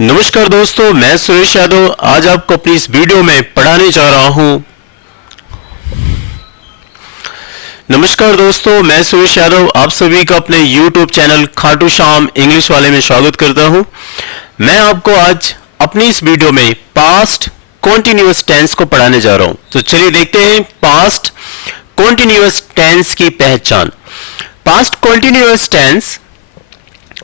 नमस्कार दोस्तों, मैं सुरेश यादव आज आपको अपनी इस वीडियो में पढ़ाने जा रहा हूं। नमस्कार दोस्तों, मैं सुरेश यादव आप सभी का अपने YouTube channel Khatu Shyam English वाले में स्वागत करता हूं। मैं आपको आज अपनी इस वीडियो में पास्ट कॉन्टिन्यूअस टेंस को पढ़ाने जा रहा हूं। तो चलिए देखते हैं पास्ट कॉन्टिन्यूअस टेंस की पहचान। पास्ट कॉन्टिन्यूअस टेंस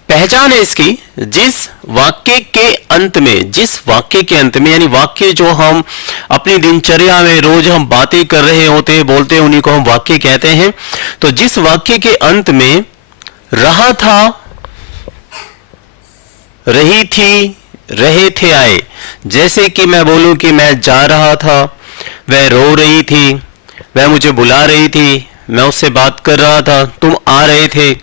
पहचान है इसकी जिस वाक्य के अंत में यानी वाक्य जो हम अपनी दिनचर्या में रोज हम बातें कर रहे होते हैं, बोलते हैं, उन्हीं को हम वाक्य कहते हैं। तो जिस वाक्य के अंत में रहा था, रही थी, रहे थे आए, जैसे कि मैं बोलूं कि मैं जा रहा था, वह रो रही थी, वह मुझे बुला रही थी, मैं उससे बात कर रहा था, तुम आ रहे थे,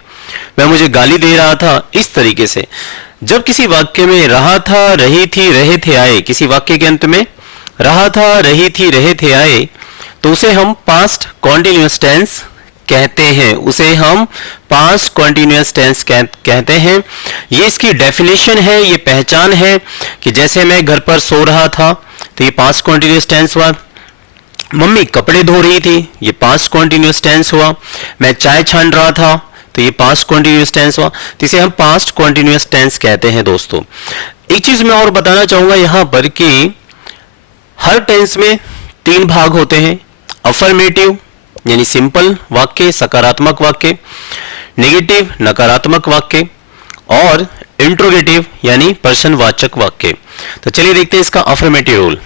वह मुझे गाली दे रहा था। इस तरीके से जब किसी वाक्य में रहा था, रही थी, रहे थे आए, किसी वाक्य के अंत में रहा था, रही थी, रहे थे आए, तो उसे हम पास्ट कॉन्टिन्यूअस टेंस कहते हैं। उसे हम पास्ट कॉन्टिन्यूअस टेंस कहते हैं। ये इसकी डेफिनेशन है, ये पहचान है कि जैसे मैं घर पर सो रहा था तो ये पास्ट कॉन्टिन्यूअस टेंस हुआ। मम्मी कपड़े धो रही थी, ये पास्ट कॉन्टिन्यूअस टेंस हुआ। मैं चाय छान रहा था तो ये पास्ट कॉन्टिन्यूअस टेंस हुआ। तो इसे हम पास्ट कॉन्टिन्यूअस टेंस कहते हैं। दोस्तों एक चीज मैं और बताना चाहूंगा यहां पर कि हर टेंस में तीन भाग होते हैं। अफर्मेटिव यानी सिंपल वाक्य, सकारात्मक वाक्य, नेगेटिव नकारात्मक वाक्य, और इंट्रोगेटिव यानी प्रश्नवाचक वाक्य। तो चलिए देखते हैं इसका अफर्मेटिव रूल।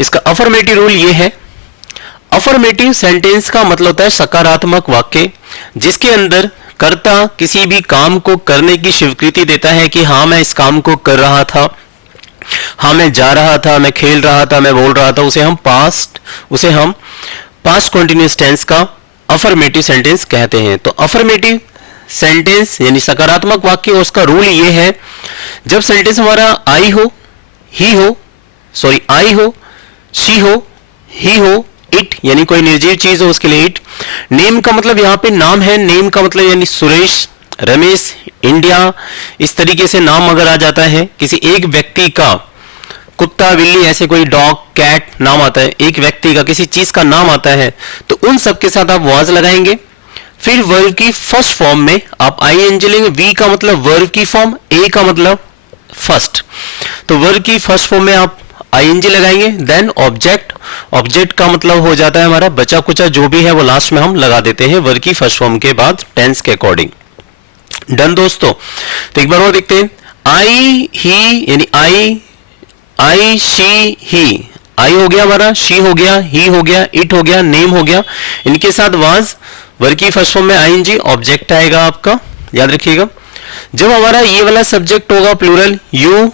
इसका अफर्मेटिव रूल ये है, अफर्मेटिव सेंटेंस का मतलब होता है सकारात्मक वाक्य जिसके अंदर कर्ता किसी भी काम को करने की स्वीकृति देता है कि हाँ मैं इस काम को कर रहा था, हाँ मैं जा रहा था, मैं खेल रहा था, मैं बोल रहा था। उसे हम पास्ट कॉन्टिन्यूअस टेंस का अफर्मेटिव सेंटेंस कहते हैं। तो अफर्मेटिव सेंटेंस यानी सकारात्मक वाक्य, उसका रूल ये है, जब सेंटेंस हमारा आई हो, शी हो, ही हो, इट यानी कोई निर्जीव चीज हो उसके लिए इट। नेम का मतलब यहां पे नाम है, नेम का मतलब यानी सुरेश, रमेश, इंडिया, इस तरीके से नाम अगर आ जाता है किसी एक व्यक्ति का, कुत्ता, बिल्ली, ऐसे कोई डॉग, कैट नाम आता है, एक व्यक्ति का किसी चीज का नाम आता है, तो उन सब के साथ आप वाज लगाएंगे। फिर वर्ब की फर्स्ट फॉर्म में आप आईएनजी लेंगे। वी का मतलब वर्ब की फॉर्म, ए का मतलब फर्स्ट, तो वर्ब की फर्स्ट फॉर्म में आप आईएनजी लगाएंगे। देन ऑब्जेक्ट का मतलब हो जाता है हमारा बचा कुचा जो भी है वो लास्ट में हम लगा देते हैं वर्ब की फर्स्ट फॉर्म के बाद टेंस के अकॉर्डिंग। डन दोस्तों, तो एक बार और देखते हैं। आई, ही यानी आई, शी, ही, आई हो गया हमारा, शी हो गया, ही हो गया, इट हो गया, नेम हो गया। इनके साथ वाज, वर्ब की फर्स्ट फॉर्म में आईएनजी, ऑब्जेक्ट आएगा आपका, याद रखिएगा। जब हमारा ये वाला सब्जेक्ट होगा प्लूरल, यू,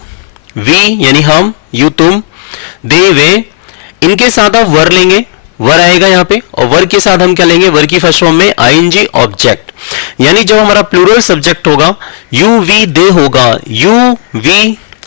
वी यानी हम, यू तुम, दे वे, इनके साथ आप वर लेंगे, वर आएगा यहाँ पे, और वर के साथ हम क्या लेंगे, वर की फर्स्ट फॉर्म में आईएनजी, ऑब्जेक्ट। यानी जब हमारा प्लूरल सब्जेक्ट होगा, यू वी दे होगा,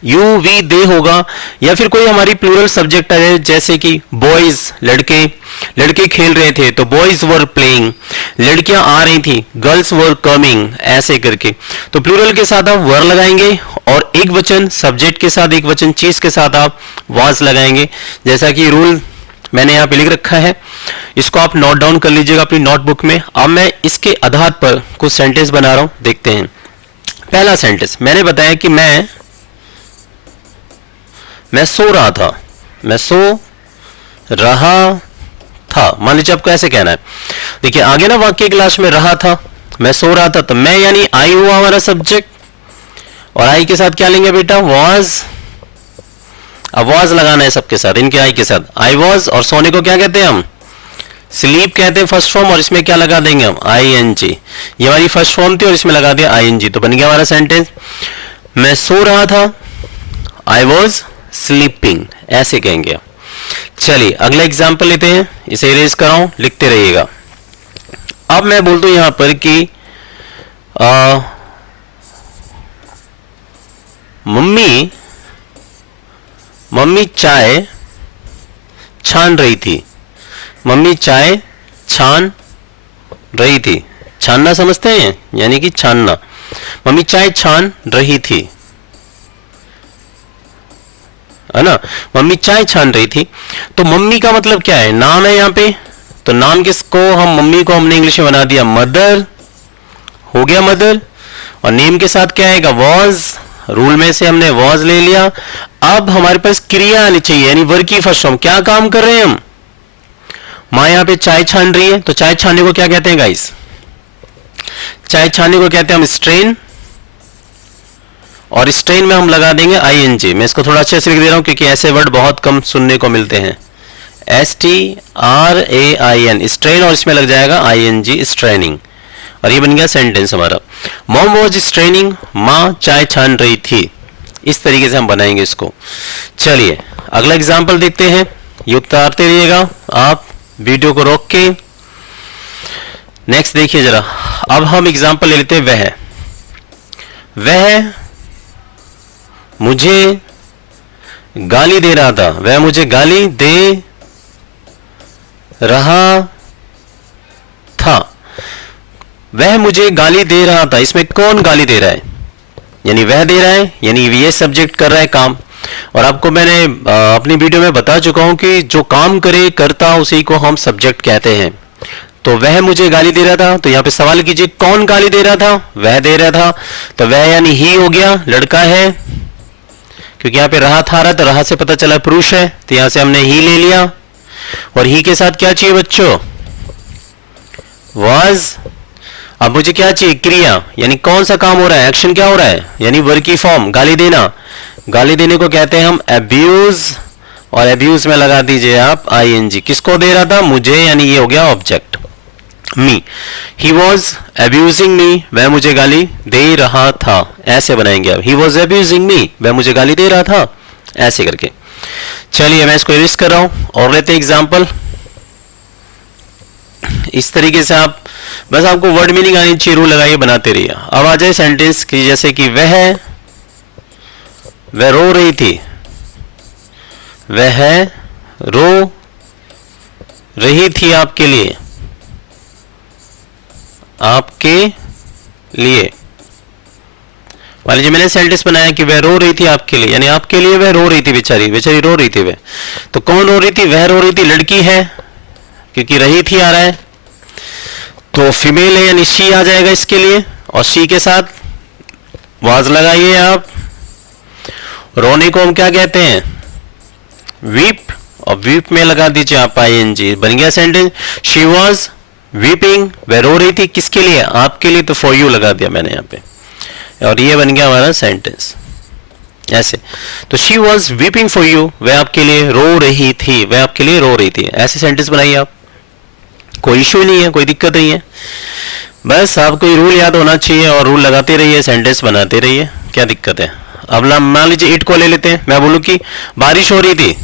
यू वी दे होगा, या फिर कोई हमारी प्लूरल सब्जेक्ट है जैसे कि बॉयज लड़के खेल रहे थे तो बॉयज वर प्लेइंग, लड़कियां आ रही थी, गर्ल्स वर कमिंग, ऐसे करके। तो प्लूरल के साथ आप वर लगाएंगे और एक वचन सब्जेक्ट के साथ, एक वचन चीज के साथ आप वाज लगाएंगे। जैसा कि रूल मैंने यहाँ पे लिख रखा है, इसको आप नोट डाउन कर लीजिएगा अपनी नोटबुक में। अब मैं इसके आधार पर कुछ सेंटेंस बना रहा हूं, देखते हैं। पहला सेंटेंस मैंने बताया कि मैं सो रहा था, मैं सो रहा था। मान लीजिए आपको ऐसे कहना है। देखिए आगे ना वाक्य क्लास में रहा था, मैं सो रहा था, तो मैं यानी आई हुआ हमारा सब्जेक्ट, और आई के साथ क्या लेंगे बेटा, वाज। अब वाज लगाना है सबके साथ, इनके आई के साथ आई वाज। और सोने को क्या कहते हैं हम, स्लीप कहते हैं फर्स्ट फॉर्म, और इसमें क्या लगा देंगे हम, आईएनजी। ये हमारी फर्स्ट फॉर्म थी और इसमें लगा दिया आईएनजी, तो बन गया हमारा सेंटेंस, मैं सो रहा था, आई वॉज स्लीपिंग, ऐसे कहेंगे। चलिए अगला एग्जाम्पल लेते हैं, इसे इरेज कराऊं, लिखते रहिएगा। अब मैं बोलता हूं यहां पर कि मम्मी चाय छान रही थी, मम्मी चाय छान रही थी। छानना समझते हैं, यानी कि छानना। मम्मी चाय छान रही थी, है ना, मम्मी चाय छान रही थी। तो मम्मी का मतलब क्या है, नाम है यहाँ पे, तो नाम किसको, हम मम्मी को हमने इंग्लिश में बना दिया मदर, हो गया मदर, और नेम के साथ क्या आएगा, वॉज, रूल में से हमने वॉज ले लिया। अब हमारे पास क्रिया आनी चाहिए, यानी वर्ब की फर्स्ट फॉर्म। क्या काम कर रहे हैं हम, माँ यहाँ पे चाय छान रही है, तो चाय छानने को क्या कहते हैं गाइस, चाय छानने को कहते हैं हम स्ट्रेन, और स्ट्रेन में हम लगा देंगे आईएनजी। मैं इसको थोड़ा अच्छे से लिख दे रहा हूं क्योंकि ऐसे वर्ड बहुत कम सुनने को मिलते हैं। STRAIN स्ट्रेन, और इसमें लग जाएगा आईएनजी, स्ट्रेनिंग, और ये बन गया सेंटेंस हमारा। मॉम वॉज स्ट्रेनिंग, माँ चाय छान रही थी। इस तरीके से हम बनाएंगे इसको। चलिए अगला एग्जाम्पल देखते हैं, ये उतारते रहिएगा आप वीडियो को रोक के। नेक्स्ट देखिए जरा, अब हम एग्जाम्पल ले लेते हैं। वह मुझे गाली दे रहा था, वह मुझे गाली दे रहा था, वह मुझे गाली दे रहा था। इसमें कौन गाली दे रहा है, यानी वह दे रहा है, यानी ये सब्जेक्ट कर रहा है काम। और आपको मैंने अपनी वीडियो में बता चुका हूं कि जो काम करे करता उसी को हम सब्जेक्ट कहते हैं। तो वह मुझे गाली दे रहा था, तो यहां पे सवाल कीजिए कौन गाली दे रहा था, वह दे रहा था, तो वह यानी ही हो गया, लड़का है, क्योंकि यहां पे रहा था रहा, तो रहा से पता चला पुरुष है, तो यहां से हमने ही ले लिया। और ही के साथ क्या चाहिए बच्चों, वाज। अब मुझे क्या चाहिए, क्रिया, यानी कौन सा काम हो रहा है, एक्शन क्या हो रहा है, यानी वर्ब की फॉर्म, गाली देना। गाली देने को कहते हैं हम अब्यूज, और अब्यूज में लगा दीजिए आप आईएनजी। किसको दे रहा था, मुझे, यानी ये हो गया object, me. He was abusing me, वह मुझे गाली दे रहा था, ऐसे बनाएंगे अब। ही वॉज अब्यूजिंग मी, वह मुझे गाली दे रहा था, ऐसे करके। चलिए मैं इसको इरेज कर रहा हूं और लेते एग्जाम्पल। इस तरीके से आप बस, आपको वर्ड मीनिंग आनी चाहिए, रूल लगाइए, बनाते रहिए। अब आ जाए सेंटेंस की, जैसे कि वह रो रही थी, वह रो रही थी आपके लिए, आपके लिए। मान लीजिए मैंने सेंटेंस बनाया कि वह रो रही थी आपके लिए, यानी आपके लिए वह रो रही थी, बेचारी बेचारी रो रही थी वह। तो कौन रो रही थी, वह रो रही थी, लड़की है, क्योंकि रही थी आ रहा है, तो फीमेल है, यानी शी आ जाएगा इसके लिए, और शी के साथ वाज लगाइए आप। रोने को हम क्या कहते हैं, वीप, और वीप में लगा दीजिए आप आईएनजी, बन गया सेंटेंस। शी वॉज वीपिंग, वह रो रही थी, किसके लिए, आपके लिए, तो फॉर यू लगा दिया मैंने यहाँ पे, और ये बन गया हमारा सेंटेंस ऐसे। तो she was weeping for you, वह आपके लिए रो रही थी, वह आपके लिए रो रही थी, ऐसे सेंटेंस बनाइए आप। कोई इश्यू नहीं है, कोई दिक्कत नहीं है, बस आपको ये रूल याद होना चाहिए, और रूल लगाते रहिए, सेंटेंस बनाते रहिए, क्या दिक्कत है। अब मान लीजिए इट को ले लेते हैं, मैं बोलूं कि बारिश हो रही थी,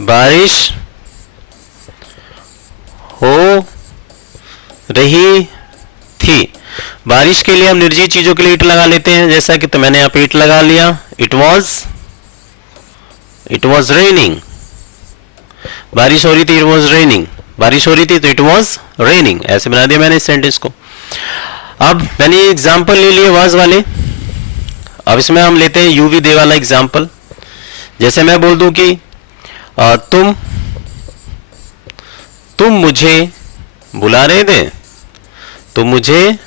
बारिश हो रही थी। बारिश के लिए हम निर्जीव चीजों के लिए इट लगा लेते हैं, जैसा कि, तो मैंने यहाँ पे इट लगा लिया। इट वॉज रेनिंग, बारिश हो रही थी, इट वॉज रेनिंग, बारिश हो रही थी तो इट वॉज रेनिंग, ऐसे बना दिया मैंने इस सेंटेंस को। अब मैंने एग्जाम्पल ले लिए वाज वाले, अब इसमें हम लेते हैं यूवी दे वाला एग्जाम्पल। जैसे मैं बोल दूं कि तुम मुझे बुला रहे थे, तुम मुझे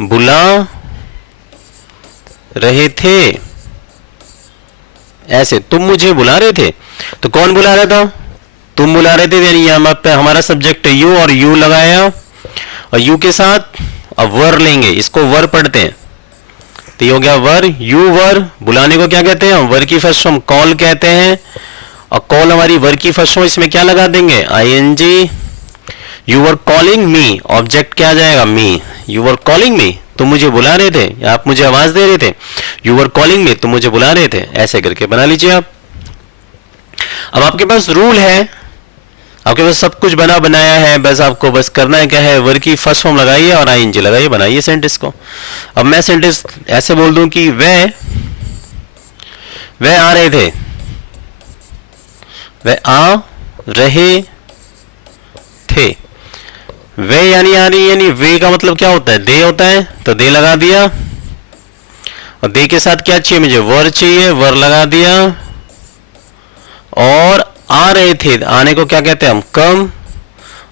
बुला रहे थे, ऐसे, तुम मुझे बुला रहे थे, तो कौन बुला रहा था, तुम बुला रहे थे, यानी यहाँ पे हमारा सब्जेक्ट यू, और यू लगाया, और यू के साथ अब वर लेंगे, इसको वर पढ़ते हैं, तो ये हो गया वर, यू वर। बुलाने को क्या कहते हैं, वर की फर्स्ट फॉर्म कॉल कहते हैं, और कॉल हमारी वर की फर्स्ट फॉर्म, इसमें क्या लगा देंगे, ING. You were calling me, object क्या आ जाएगा, मी। यू वर कॉलिंग मी, तुम मुझे बुला रहे थे, आप मुझे आवाज दे रहे थे, यू वर कॉलिंग मी, तुम मुझे बुला रहे थे, ऐसे करके बना लीजिए आप। अब आपके पास रूल है, आपके पास सब कुछ बना बनाया है, बस आपको बस करना है क्या है, वर्ब की फर्स्ट फॉर्म लगाइए और आईएनजी लगाइए, बनाइए सेंटेंस को। अब मैं सेंटेंस ऐसे बोल दूं कि वह आ रहे थे, वह आ रहे थे, वे यानी आ रही, यानी वे का मतलब क्या होता है, दे होता है, तो दे लगा दिया, और दे के साथ क्या चाहिए मुझे, वर चाहिए, वर लगा दिया, और आ रहे थे, आने को क्या कहते हैं हम, कम,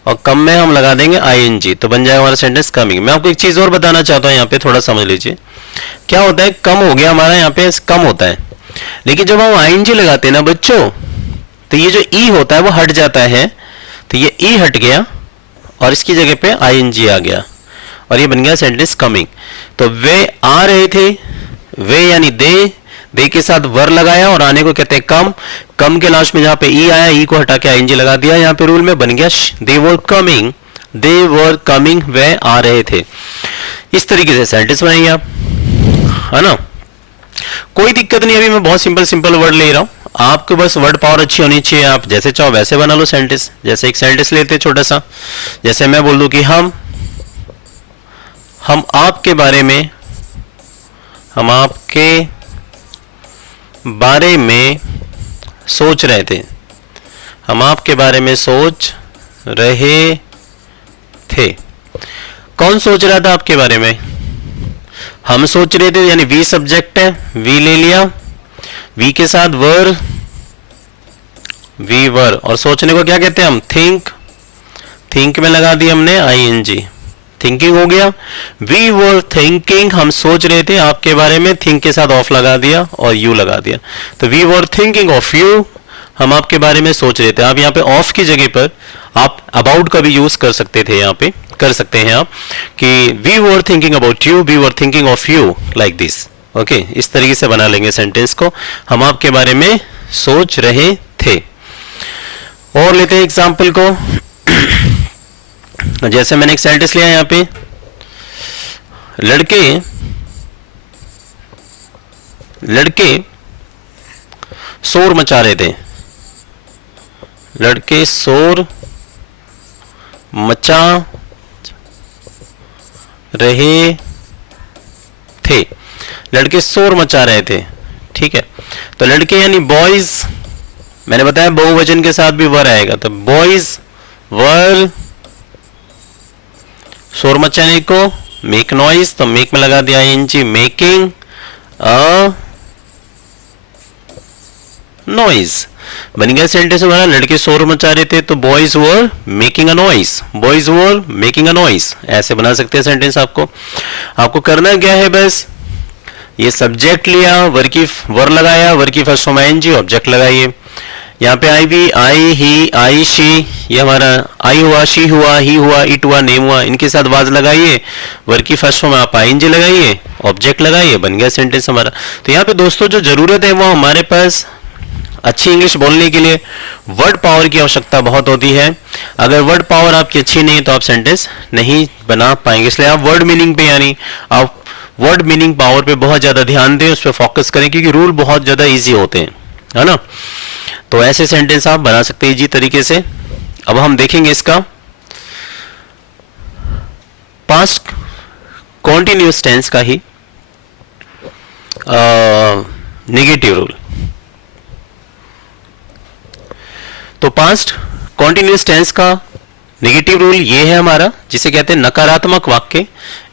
और कम में हम लगा देंगे आईएनजी, तो बन जाएगा हमारा सेंटेंस कमिंग। मैं आपको एक चीज और बताना चाहता हूं, यहाँ पे थोड़ा समझ लीजिए। क्या होता है, कम हो गया हमारा, यहाँ पे कम होता है, लेकिन जब हम आईएनजी लगाते हैं ना बच्चों, तो ये जो ई होता है वो हट जाता है, तो ये ई हट गया और इसकी जगह पे आईएनजी आ गया, और ये बन गया सेंटेंस कमिंग। तो वे आ रहे थे, वे यानी दे के साथ वर लगाया और आने को कहते हैं कम, कम के लास्ट में जहां पे ई आया, ई को हटा के आईएनजी लगा दिया, यहां पे रूल में बन गया दे वर कमिंग, वे आ रहे थे। इस तरीके से सेंटेंस बनाइए आप, है ना, कोई दिक्कत नहीं। अभी मैं बहुत सिंपल वर्ड ले रहा हूं, आपको बस वर्ड पावर अच्छी होनी चाहिए, आप जैसे चाहो वैसे बना लो सेंटेंस। जैसे एक सेंटेंस लेते छोटा सा, जैसे मैं बोल दूं कि हम आपके बारे में, हम आपके बारे में सोच रहे थे, हम आपके बारे में सोच रहे थे। कौन सोच रहा था आपके बारे में, हम सोच रहे थे, यानी वी सब्जेक्ट है, वी ले लिया, वी के साथ वर, वी वर, और सोचने को क्या कहते हैं हम, थिंक में लगा दिया हमने आईएनजी, थिंकिंग हो गया। वी वर थिंकिंग, हम सोच रहे थे आपके बारे में, थिंक के साथ ऑफ लगा दिया और यू लगा दिया, तो we were thinking of you, हम आपके बारे में सोच रहे थे। आप यहाँ पे ऑफ की जगह पर आप अबाउट का भी यूज कर सकते थे, यहाँ पे कर सकते हैं आप कि we were thinking about you, we were thinking of you, like this. Okay, इस तरीके से बना लेंगे सेंटेंस को, हम आपके बारे में सोच रहे थे। और लेते हैं एग्जाम्पल को, जैसे मैंने एक सेंटेंस लिया यहाँ पे, लड़के शोर मचा रहे थे, लड़के शोर मचा रहे थे, लड़के शोर मचा रहे थे, ठीक है। तो लड़के यानी बॉयज, मैंने बताया बहुवचन के साथ भी वर आएगा, तो बॉयज वर, शोर मचाने को मेक नॉइज, तो मेक में लगा दिया आईएनजी, मेकिंग अ नॉइज, बन गया सेंटेंस हमारा। लड़के शोर मचा रहे थे, तो boys were making a noise, boys were making a noise, ऐसे बना सकते हैं सेंटेंस। आपको करना क्या है, बस ये सब्जेक्ट लिया, वर लगाया, वर की फर्स्ट फॉर्म आईएनजी, ऑब्जेक्ट लगाइए। यहाँ पे आई भी, आई, ही, आई, शी, ये हमारा आई हुआ, शी हुआ, ही हुआ, इट हुआ, नेम हुआ, इनके साथ वाज लगाइए, वर्ग की फर्स्ट फॉर्म आप आईएनजी लगाइए, ऑब्जेक्ट लगाइए, बन गया सेंटेंस हमारा। तो यहाँ पे दोस्तों जो जरूरत है वो हमारे पास अच्छी इंग्लिश बोलने के लिए वर्ड पावर की आवश्यकता बहुत होती है। अगर वर्ड पावर आपकी अच्छी नहीं तो आप सेंटेंस नहीं बना पाएंगे, इसलिए आप वर्ड मीनिंग पे, यानी आप वर्ड मीनिंग पावर पे बहुत ज्यादा ध्यान दें, उस पर फोकस करें, क्योंकि रूल बहुत ज्यादा ईजी होते हैं, है ना। तो ऐसे सेंटेंस आप बना सकते हैं इजी तरीके से। अब हम देखेंगे इसका पास्ट कॉन्टिन्यूअस टेंस का ही नेगेटिव रूल। तो पास्ट कॉन्टिन्यूअस टेंस का नेगेटिव रूल ये है हमारा, जिसे कहते हैं नकारात्मक वाक्य।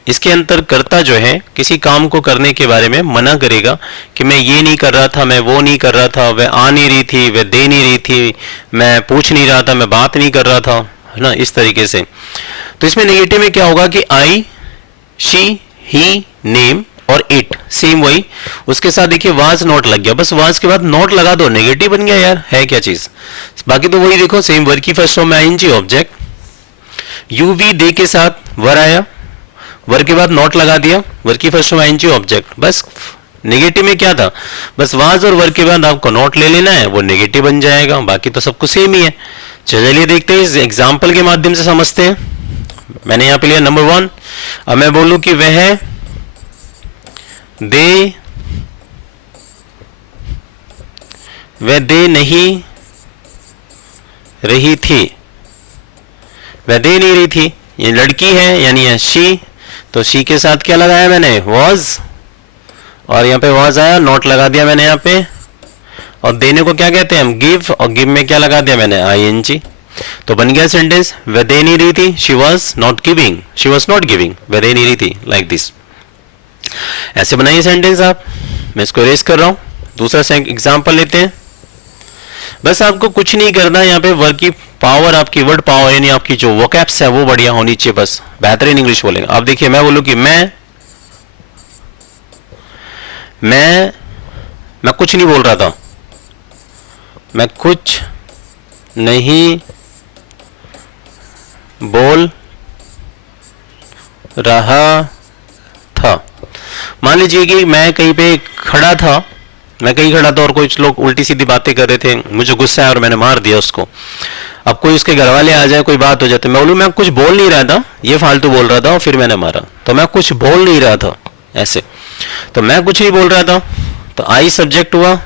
इसके अंतर कर्ता जो है किसी काम को करने के बारे में मना करेगा कि मैं ये नहीं कर रहा था, मैं वो नहीं कर रहा था, वह आ नहीं रही थी, वह दे नहीं रही थी, मैं पूछ नहीं रहा था, मैं बात नहीं कर रहा था, है ना, इस तरीके से। तो इसमें नेगेटिव में क्या होगा कि आई, शी, ही, नेम और इट, सेम वही, उसके साथ देखिए वाज नॉट लग गया, बस वाज के बाद नॉट लगा दो, नेगेटिव बन गया यार, है क्या चीज। बाकी तो वही देखो, सेम वर्ग की फर्स्ट फॉर्म में आईएनजी, ऑब्जेक्ट, यू, वी, दे के साथ वर आया, वर्ग के बाद नॉट लगा दिया, वर्ग की फर्स्ट फॉर्म आईएनजी, ऑब्जेक्ट। बस नेगेटिव में क्या था, बस वाज और वर्ग के बाद आपको नॉट ले लेना है, वो नेगेटिव बन जाएगा, बाकी तो सब कुछ सेम ही है। चलिए देखते हैं, इस एग्जाम्पल के माध्यम से समझते हैं। मैंने यहां पे लिया नंबर 1, अब मैं बोलूं कि वह दे नहीं रही थी, वह दे नहीं रही थी, ये लड़की है यानी है शी, तो शी के साथ क्या लगाया मैंने, वॉज, और यहाँ पे वॉज आया, नॉट लगा दिया मैंने यहाँ पे, और देने को क्या कहते हैं हम, गिव, और गिव में क्या लगा दिया मैंने, आईएनजी। तो बन गया सेंटेंस, वह दे नहीं रही थी, she was not giving, she was not giving, वह दे नहीं रही थी, लाइक दिस। ऐसे बनाइए सेंटेंस आप। मैं इसको इरेज कर रहा हूं। दूसरा एग्जांपल लेते हैं। बस आपको कुछ नहीं करना, यहाँ पे वर्ड की पावर, आपकी वर्ड पावर यानी आपकी जो वोकैब्स है वो बढ़िया होनी चाहिए, बस बेहतरीन इंग्लिश बोलेंगे। आप देखिए, मैं बोलूं कि मैं कुछ नहीं बोल रहा था, मैं कुछ नहीं बोल रहा था। मान लीजिए कि मैं कहीं पे खड़ा था, और कुछ लोग उल्टी सीधी बातें कर रहे थे, मुझे गुस्सा आया और मैंने मार दिया उसको। अब कोई उसके घर वाले आ जाए, कोई बात हो जाती, मैं बोलूं मैं कुछ बोल नहीं रहा था, ये फालतू बोल रहा था और फिर मैंने मारा, तो मैं कुछ बोल नहीं रहा था ऐसे। तो मैं कुछ नहीं बोल रहा था, तो आई सब्जेक्ट हुआ,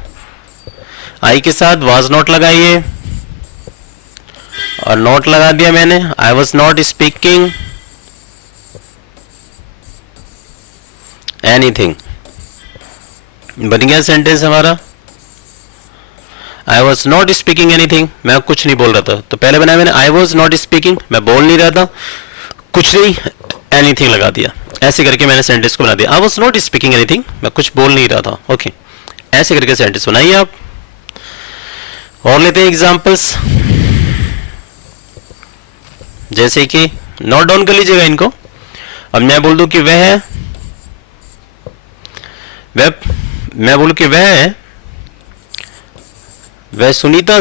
आई के साथ वाज नॉट लगाइए और नॉट लगा दिया मैंने, I was not speaking anything, बन गया सेंटेंस हमारा। I was not speaking anything, मैं कुछ नहीं बोल रहा था। तो पहले बनाया मैंने आई वॉज नॉट स्पीकिंग, मैं बोल नहीं रहा था, कुछ नहीं, एनीथिंग लगा दिया, ऐसे करके मैंने सेंटेंस को बना दिया। I was not speaking anything, मैं कुछ बोल नहीं रहा था। ओके, ऐसे करके सेंटेंस बनाइए आप। और लेते हैं एग्जाम्पल्स, जैसे कि नोट डाउन कर लीजिएगा इनको। अब मैं बोल दूं कि मैं बोलूं कि वह सुनीता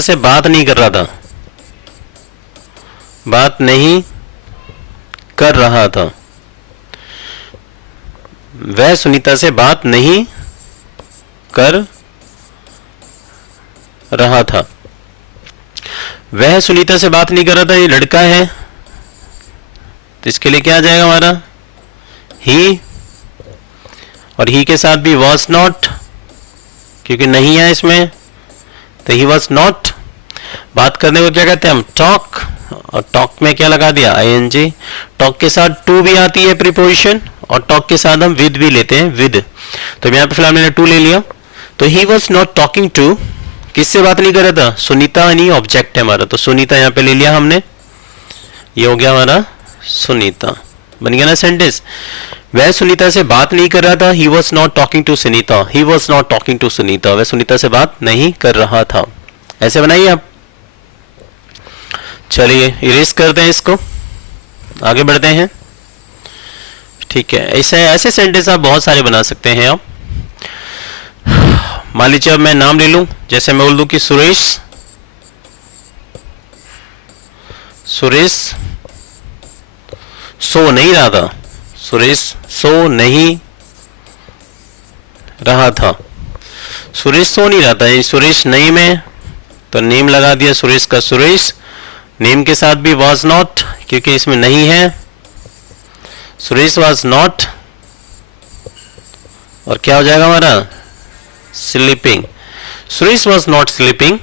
से बात नहीं कर रहा था, बात नहीं कर रहा था, वह सुनीता से बात नहीं कर रहा था। वह सुनीता से बात नहीं कर रहा था, ये लड़का है, तो इसके लिए क्या आ जाएगा हमारा, ही, और ही के साथ भी वॉज नॉट, क्योंकि नहीं है इसमें, तो ही वॉज नॉट। बात करने को क्या कहते हैं हम, टॉक, और टॉक में क्या लगा दिया, आईएनजी। टॉक के साथ टू भी आती है प्रीपोजिशन, और टॉक के साथ हम विद भी लेते हैं, विद। तो यहाँ पे फिलहाल मैंने टू ले लिया। तो he was not talking to, किससे बात नहीं कर रहा था, सुनीता, नहीं ऑब्जेक्ट है हमारा, तो सुनीता यहाँ पे ले लिया हमने, ये हो गया हमारा सुनीता, बन गया ना सेंटेंस। वह सुनीता से बात नहीं कर रहा था, he was not talking to Sunita, he was not talking to Sunita, वह सुनीता से बात नहीं कर रहा था। ऐसे बनाइए आप। चलिए इरेज करते हैं इसको, आगे बढ़ते हैं। ठीक है, ऐसे सेंटेंस आप बहुत सारे बना सकते हैं आप। मान लीजिए अब मैं नाम ले लूं, जैसे मैं बोल दूं कि सुरेश सो नहीं रहा था, सुरेश सो नहीं रहा था, सुरेश सो नहीं रहा था, सुरेश नहीं में, तो नेम लगा दिया सुरेश का सुरेश, नेम के साथ भी वाज नॉट, क्योंकि इसमें नहीं है, सुरेश वाज नॉट, और क्या हो जाएगा हमारा, sleeping. Suresh was not sleeping,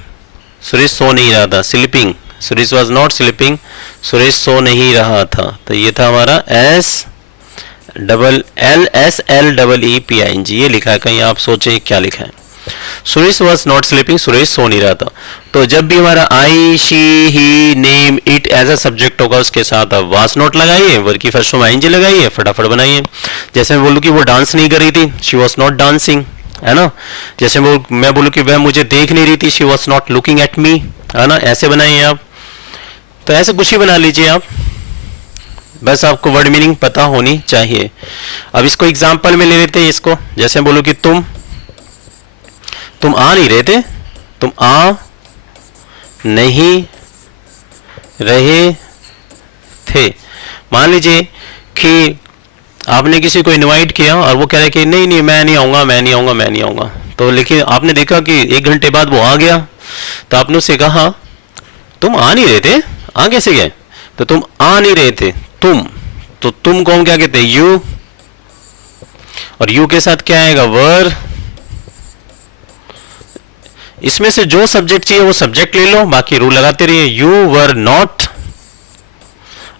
Suresh सो नहीं रहा था, sleeping, Suresh was not sleeping, Suresh सो नहीं रहा था। तो ये था हमारा SLEPING, ये लिखा है, कहीं आप सोचें क्या लिखा है, Suresh was not sleeping, Suresh सो नहीं रहा था। तो जब भी हमारा I, she, he, name, it as a subject होगा, उसके साथ आप वाज नॉट लगाइए, वर्ब की फर्स्ट फॉर्म आईएनजी लगाइए, फटाफट बनाइए। जैसे मैं बोलूं कि वो डांस नहीं कर रही थी, शी वाज नॉट डांसिंग, है ना। जैसे मैं बोलूं कि वह मुझे देख नहीं रही थी, she was not looking at me, है ना। ऐसे बनाइए आप। तो ऐसे कुछ ही बना लीजिए आप, बस आपको वर्ड मीनिंग पता होनी चाहिए। अब इसको एग्जांपल में ले लेते हैं इसको। जैसे बोलो कि तुम आ नहीं रहे थे, तुम आ नहीं रहे थे। मान लीजिए कि आपने किसी को इनवाइट किया और वो कह रहे कि नहीं मैं नहीं आऊंगा, तो लेकिन आपने देखा कि 1 घंटे बाद वो आ गया, तो आपने उससे कहा तुम आ नहीं रहे थे, आ कैसे गए, तो तुम आ नहीं रहे थे, तो तुम को हम क्या कहते हैं, यू, और यू के साथ क्या आएगा, वर। इसमें से जो सब्जेक्ट चाहिए वो सब्जेक्ट ले लो, बाकी रूल लगाते रहिए। यू वर नॉट,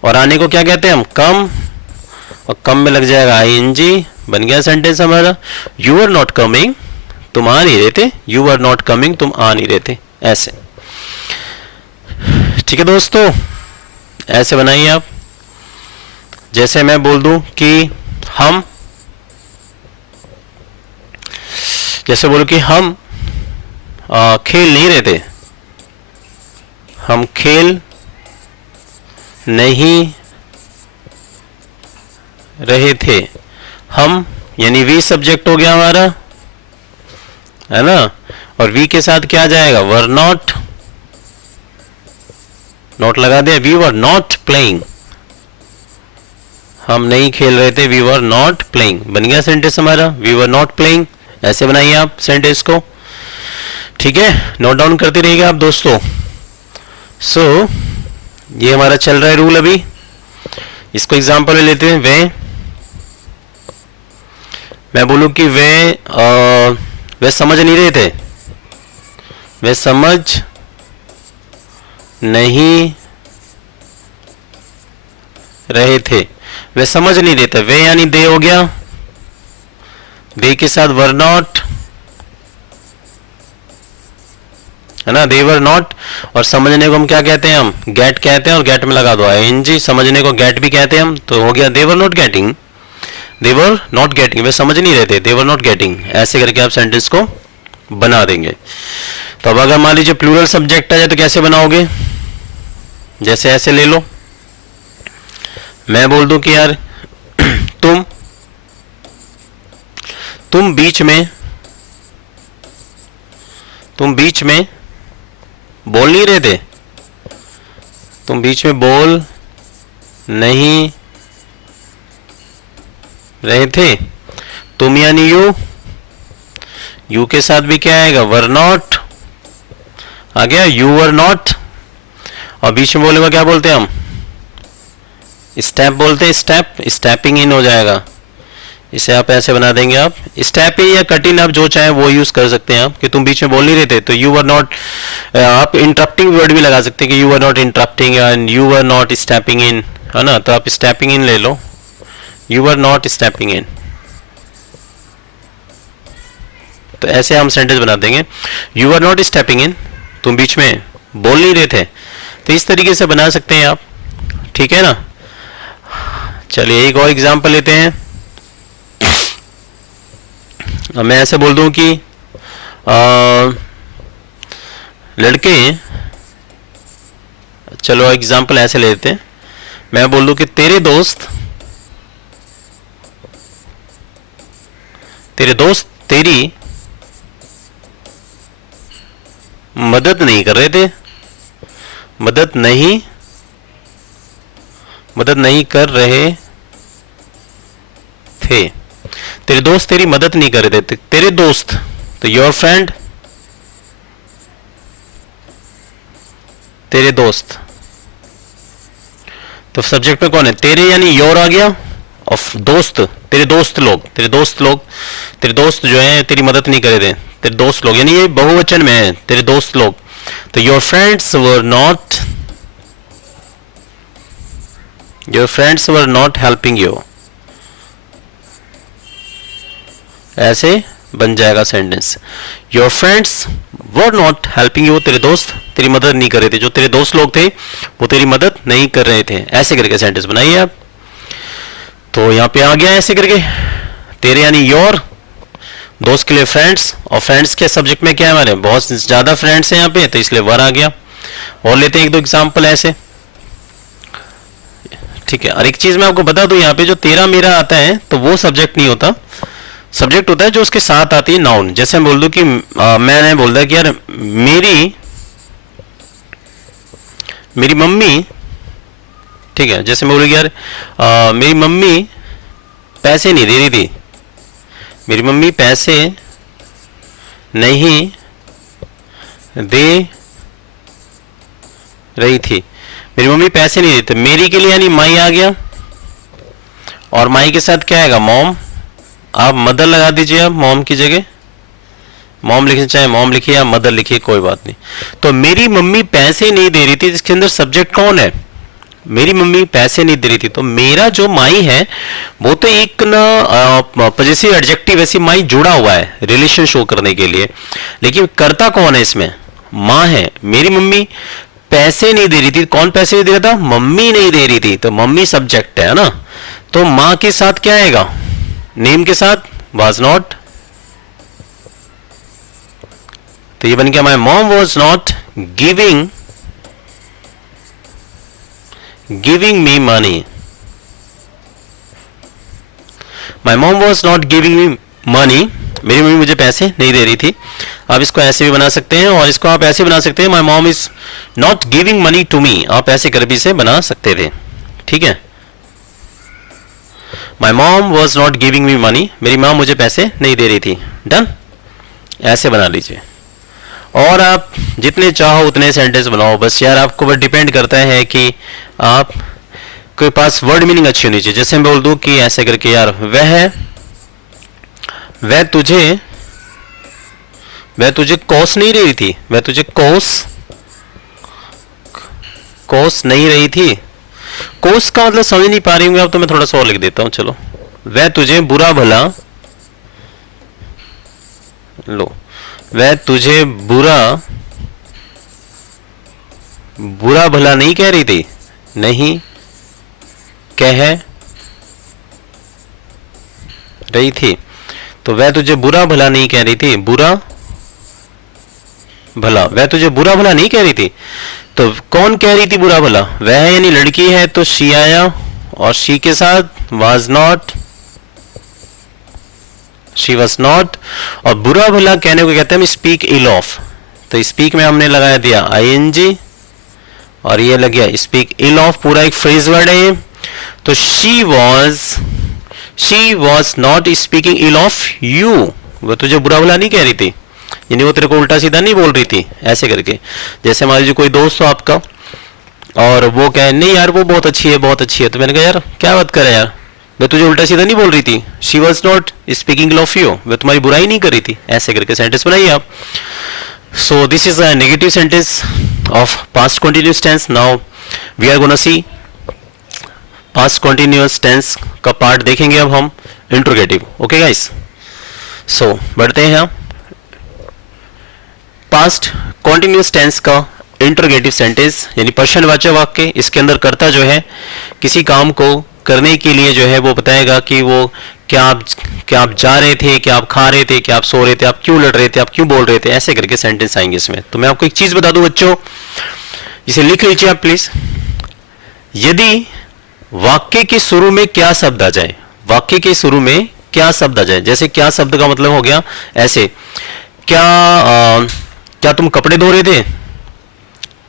और आने को क्या कहते हैं हम, कम, और कम में लग जाएगा आईएनजी, बन गया सेंटेंस हमारा। यू वर नॉट कमिंग, तुम आ नहीं रहे थे, यू वर नॉट कमिंग, तुम आ नहीं रहे थे, ऐसे। ठीक है दोस्तों, ऐसे बनाइए आप। जैसे मैं बोल दूं कि हम, जैसे बोलो कि हम खेल नहीं रहे थे, हम खेल नहीं रहे थे। हम यानी वी सब्जेक्ट हो गया हमारा, है ना, और वी के साथ क्या जाएगा, वर नॉट, नॉट लगा दे, वी वर नॉट प्लेइंग, हम नहीं खेल रहे थे, वी वर नॉट प्लेइंग, बन गया सेंटेंस हमारा, वी वर नॉट प्लेइंग। ऐसे बनाइए आप सेंटेंस को, ठीक है, नोट डाउन करते रहिएगा आप दोस्तों। सो ये हमारा चल रहा है रूल, अभी इसको एग्जांपल में लेते हैं। वे, मैं बोलूं कि वे समझ नहीं रहे थे, वे समझ नहीं रहे थे, वे समझ नहीं रहे थे, वे यानी दे हो गया, दे के साथ वर नॉट, है ना, दे वर नॉट। और समझने को हम क्या कहते हैं, हम गेट कहते हैं, और गेट में लगा दो आईएनजी, समझने को गेट भी कहते हैं हम, तो हो गया they were not getting, they were not getting, वे समझ नहीं रहे थे, दे वर नॉट गेटिंग। ऐसे करके आप सेंटेंस को बना देंगे। तो अब अगर मान लीजिए प्लूरल सब्जेक्ट आ जाए तो कैसे बनाओगे, जैसे ऐसे ले लो, मैं बोल दूं कि यार तुम बीच में बोल नहीं रहे थे, तुम बीच में बोल नहीं रहे थे। तुम यानी यू के साथ भी क्या आएगा, वर नॉट आ गया, यू वर नॉट। और बीच में बोलेगा क्या बोलते हैं हम, स्टेप बोलते हैं, स्टेप, स्टेपिंग इन हो जाएगा। इसे आप ऐसे बना देंगे, आप स्टेप इन या कट इन आप जो चाहे वो यूज कर सकते हैं आप, कि तुम बीच में बोल नहीं रहे थे, तो यू वर नॉट, आप इंटरप्टिंग वर्ड भी लगा सकते हैं कि you were not interrupting and you were not stepping in, है ना, तो आप स्टेपिंग इन ले लो, you were not stepping in. तो ऐसे हम सेंटेंस बना देंगे, you were not stepping in, तुम बीच में बोल नहीं रहे थे। तो इस तरीके से बना सकते हैं आप, ठीक है ना। चलिए एक और एग्जांपल लेते हैं। अब मैं ऐसे बोल दूं कि लड़के, चलो एग्जांपल ऐसे ले लेते हैं, मैं बोल दूं कि तेरे दोस्त तेरी मदद नहीं कर रहे थे, मदद नहीं कर रहे थे, तेरे दोस्त तेरी मदद नहीं कर रहे थे। तेरे दोस्त, तो योर फ्रेंड, तेरे दोस्त, तो सब्जेक्ट में कौन है, तेरे यानी योर आ गया, और दोस्त, तेरे दोस्त लोग, तेरे दोस्त जो है तेरी मदद नहीं कर रहे थे, तेरे दोस्त लोग, यानी ये बहुवचन में है, तेरे दोस्त लोग। तो your friends were not helping you, ऐसे बन जाएगा sentence, your friends were not helping you, तेरे दोस्त तेरी मदद नहीं कर रहे थे, जो तेरे दोस्त लोग थे वो तेरी मदद नहीं कर रहे थे। ऐसे करके सेंटेंस बनाइए आप। तो यहां पे आ गया ऐसे करके, तेरे यानी योर, दोस्त के लिए फ्रेंड्स, और फ्रेंड्स के सब्जेक्ट में क्या है हमारे, बहुत ज्यादा फ्रेंड्स हैं यहाँ पे, तो इसलिए वर आ गया। और लेते हैं एक दो एग्जांपल ऐसे, ठीक है। और एक चीज मैं आपको बता दूं, यहाँ पे जो तेरा मेरा आता है तो वो सब्जेक्ट नहीं होता, सब्जेक्ट होता है जो उसके साथ आती है नाउन। जैसे हम बोल दूं कि मैंने बोल दिया कि यार मेरी मम्मी, ठीक है, जैसे मैं बोलूँ यार मेरी मम्मी पैसे नहीं दे रही थी, मेरी मम्मी पैसे नहीं दे रही थी, मेरी मम्मी पैसे नहीं देती। मेरी के लिए यानी माई आ गया, और माई के साथ क्या आएगा, मॉम। आप मदर लगा दीजिए, आप मॉम की जगह मॉम लिखना चाहे मॉम लिखिए या मदर लिखिए, कोई बात नहीं। तो मेरी मम्मी पैसे नहीं दे रही थी, जिसके अंदर सब्जेक्ट कौन है, मेरी मम्मी पैसे नहीं दे रही थी। तो मेरा जो माई है वो तो एक ना पॉजिटिव एडजेक्टिव ऐसी माई जुड़ा हुआ है रिलेशन शो करने के लिए, लेकिन कर्ता कौन है इसमें, माँ है। मेरी मम्मी पैसे नहीं दे रही थी, कौन पैसे नहीं दे रहा था, मम्मी नहीं दे रही थी, तो मम्मी सब्जेक्ट है ना। तो मां के साथ क्या आएगा, नेम के साथ was not, तो ये बन गया my mom was not giving me money. My mom was not giving me money. मेरी मम्मी मुझे पैसे नहीं दे रही थी. आप इसको ऐसे भी बना सकते हैं और इसको आप ऐसे बना सकते हैं, my mom is not giving money to me. आप ऐसे कर भी से बना सकते थे. ठीक है, my mom was not giving me money, मेरी माँ मुझे पैसे नहीं दे रही थी. डन, ऐसे बना लीजिए. और आप जितने चाहो उतने सेंटेंस बनाओ. बस यार आपको बस डिपेंड करता है कि आप के पास वर्ड मीनिंग अच्छी होनी चाहिए. जैसे मैं बोल दूं कि ऐसे करके, यार वह तुझे कोस नहीं रही थी, वह तुझे कोस नहीं रही थी. कोस का मतलब समझ नहीं पा रही होंगे आप, तो मैं थोड़ा सा और लिख देता हूं. चलो, वह तुझे बुरा भला, लो, वह तुझे बुरा भला नहीं कह रही थी, नहीं कह रही थी. तो वह तुझे बुरा भला नहीं कह रही थी, बुरा भला, वह तुझे बुरा भला नहीं कह रही थी. तो कौन कह रही थी बुरा भला, वह यानी लड़की है, तो शी आया और शी के साथ was not, she was not. और बुरा भला कहने को कहते हैं स्पीक इल ऑफ. तो स्पीक में हमने लगाया दिया ING और ये लग गया स्पीक इल ऑफ. पूरा एक फ्रेज वर्ड है ये. तो she was not speaking ill of you, वो तुझे बुरा भला नहीं कह रही थी, यानी वो तेरे को उल्टा सीधा नहीं बोल रही थी. ऐसे करके, जैसे मान लीजिए कोई दोस्त हो आपका और वो कहे नहीं यार वो बहुत अच्छी है, बहुत अच्छी है, तो मैंने कहा यार क्या बात कर रहा है यार, मैं तुझे उल्टा सीधा नहीं बोल रही थी. She was not speaking ill of you, वह तुम्हारी बुराई नहीं कर रही थी. ऐसे करके सेंटेंस बनाइए आप. So this is a negative sentence of past continuous tense. Now we are gonna see past continuous tense का पार्ट देखेंगे अब हम, इंट्रोगेटिव. ओके गाइस, सो बढ़ते हैं हम पास्ट कंटिन्यूअस टेंस का इंट्रोगेटिव सेंटेंस यानी प्रश्नवाचक वाक्य. इसके अंदर कर्ता जो है किसी काम को करने के लिए जो है वो बताएगा कि वो क्या आप जा रहे थे, क्या आप खा रहे थे, क्या आप सो रहे थे, आप क्यों लड़ रहे थे, आप क्यों बोल रहे थे. ऐसे करके सेंटेंस आएंगे इसमें. तो मैं आपको एक चीज बता दूं बच्चों, इसे लिख लीजिए आप प्लीज. यदि वाक्य के शुरू में क्या शब्द आ जाए, वाक्य के शुरू में क्या शब्द आ जाए, जैसे क्या शब्द का मतलब हो गया ऐसे, क्या तुम कपड़े धो रहे थे,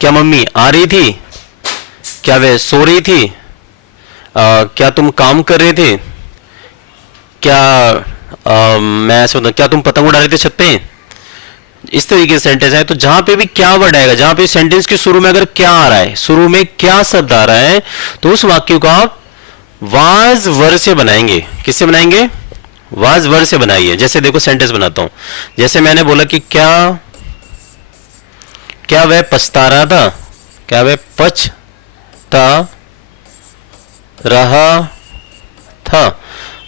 क्या मम्मी आ रही थी, क्या वह सो रही थी, क्या तुम काम कर रहे थे, मैं ऐसे क्या तुम पतंग उड़ा रहे थे छत पे. इस तरीके से सेंटेंस है. तो जहां पे भी क्या वर्ड आएगा, जहां पे सेंटेंस के शुरू में अगर क्या आ रहा है, शुरू में क्या शब्द आ रहा है, तो उस वाक्य को आप वाज वर से बनाएंगे. किससे बनाएंगे, वाज वर से बनाइए. जैसे देखो सेंटेंस बनाता हूं. जैसे मैंने बोला कि क्या वह पछता रहा था, क्या वह पछता रहा था,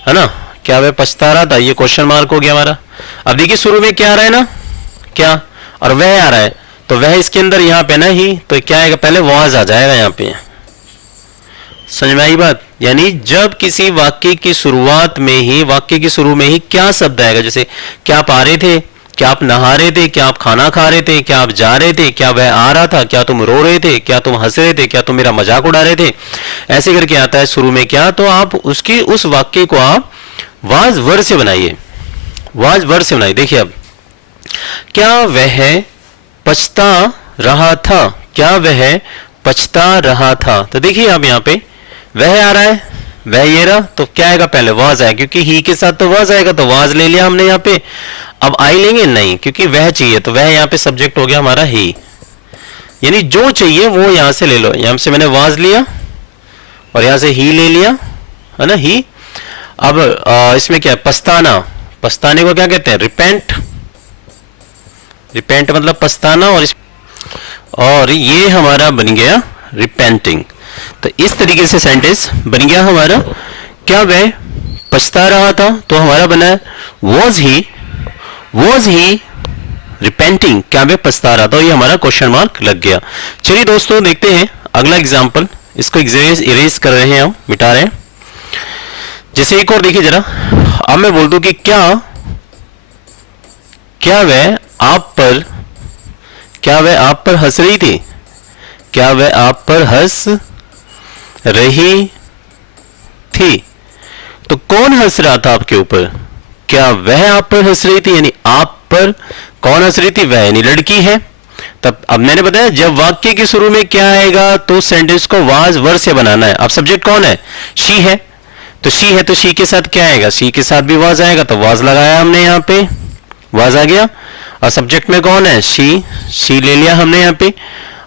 है ना, क्या वह पछता रहा था, ये क्वेश्चन मार्क हो गया हमारा. अब देखिए शुरू में क्या आ रहा है ना, क्या, और वह आ रहा है, तो वह इसके अंदर यहां पे ना ही, तो क्या आएगा, पहले वाज आ जाएगा यहां पे. समझ में आई बात. यानी जब किसी वाक्य की शुरुआत में ही, वाक्य के शुरू में ही क्या शब्द आएगा, जैसे क्या आप आ रहे थे, क्या आप नहा रहे थे, क्या आप खाना खा रहे थे, क्या आप जा रहे थे, क्या वह आ रहा था, क्या तुम रो रहे थे, क्या तुम हंस रहे थे, क्या तुम मेरा मजाक उड़ा रहे थे, ऐसे करके आता है शुरू में क्या. तो आप उसकी उस वाक्य को आप वाज वर से बनाइए, वाज वर से बनाइए. देखिए अब, क्या वह पछता रहा था, क्या वह पछता रहा था. तो देखिए आप यहाँ पे वह आ रहा है, वह ये रहा, तो क्या आएगा, पहले वाज आएगा, क्योंकि ही के साथ तो वाज आएगा, तो वाज ले लिया हमने यहाँ पे. अब आई लेंगे नहीं, क्योंकि वह चाहिए, तो वह यहाँ पे सब्जेक्ट हो गया हमारा ही, यानी जो चाहिए वो यहां से ले लो. यहां से मैंने वाज लिया और यहां से ही ले लिया, है ना, ही. अब इसमें क्या है, पछताना, पछताने को क्या कहते हैं, रिपेंट. रिपेंट मतलब पछताना, और ये हमारा बन गया रिपेंटिंग. तो इस तरीके से सेंटेंस बन गया हमारा. क्या वह पछता रहा था, तो हमारा बना वॉज ही रिपेंटिंग, क्या वह पछता रहा था. ये हमारा क्वेश्चन मार्क लग गया. चलिए दोस्तों देखते हैं अगला एग्जाम्पल. इसको इरेज कर रहे हैं हम, मिटा रहे हैं. जैसे एक और देखिए जरा, अब मैं बोल दूं कि क्या क्या वह आप पर क्या वह आप पर हंस रही थी, क्या वह आप पर हंस रही थी। तो कौन हंस रहा था आपके ऊपर, क्या वह आप पर हंस रही थी, यानी आप पर कौन हंस रही थी, वह यानी लड़की है। तब अब मैंने बताया जब वाक्य के शुरू में क्या आएगा तो सेंटेंस को वाज वर से बनाना है। अब सब्जेक्ट कौन है, शी है, तो शी है तो शी के साथ क्या आएगा, शी के साथ भी वाज आएगा, तो वाज लगाया हमने यहाँ पे, वाज आ गया। और सब्जेक्ट में कौन है, शी ले लिया हमने यहाँ पे।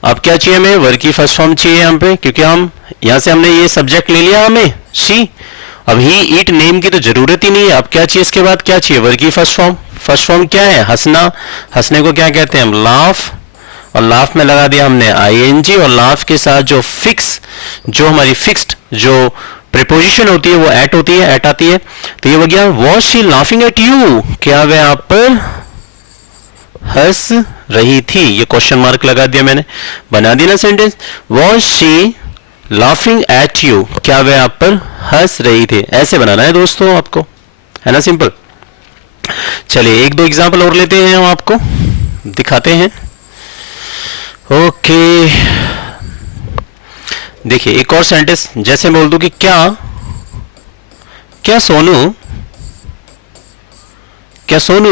अब क्या चाहिए हमें, वर्ग की फर्स्ट फॉर्म चाहिए यहाँ पे, क्योंकि हम यहाँ से हमने ये सब्जेक्ट ले लिया हमें शी। अब ही ईट नेम की तो जरूरत ही नहीं है। अब क्या चाहिए इसके बाद, क्या चाहिए, वर्ग की फर्स्ट फॉर्म। फर्स्ट फॉर्म क्या है, हंसना, हंसने को क्या कहते हैं हम, लाफ। और लाफ में लगा दिया हमने आईएनजी, और लाफ के साथ जो फिक्स, जो हमारी फिक्स्ड जो प्रीपोजिशन होती है वो एट होती है, एट आती है। तो ये हो गया was she laughing at you, क्या वह आप पर हंस रही थी। ये क्वेश्चन मार्क लगा दिया मैंने, बना दिया ना sentence, was she laughing at you, क्या वह आप पर हंस रही थी। ऐसे बनाना है दोस्तों आपको, है ना, सिंपल। चलिए एक दो एग्जाम्पल और लेते हैं, हम आपको दिखाते हैं। ओके, देखिए एक और सेंटेंस, जैसे मैं बोल दूं कि क्या सोनू